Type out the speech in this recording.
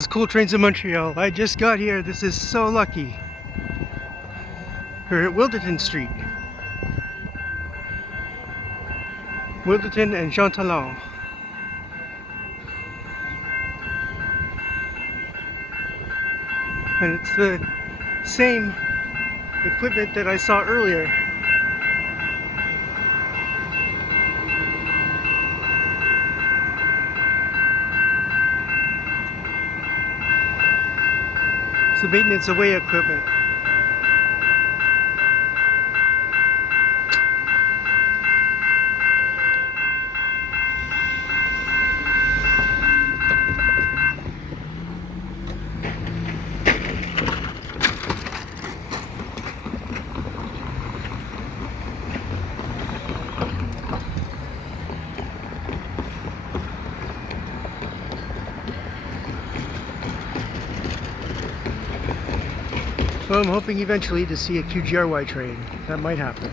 It's cool trains in Montreal. I just got here. This is so lucky. We're at Wilderton Street. Wilderton and Jean Talon. And it's the same equipment that I saw earlier. It's the maintenance away equipment. So I'm hoping eventually to see a QGRY train. That might happen.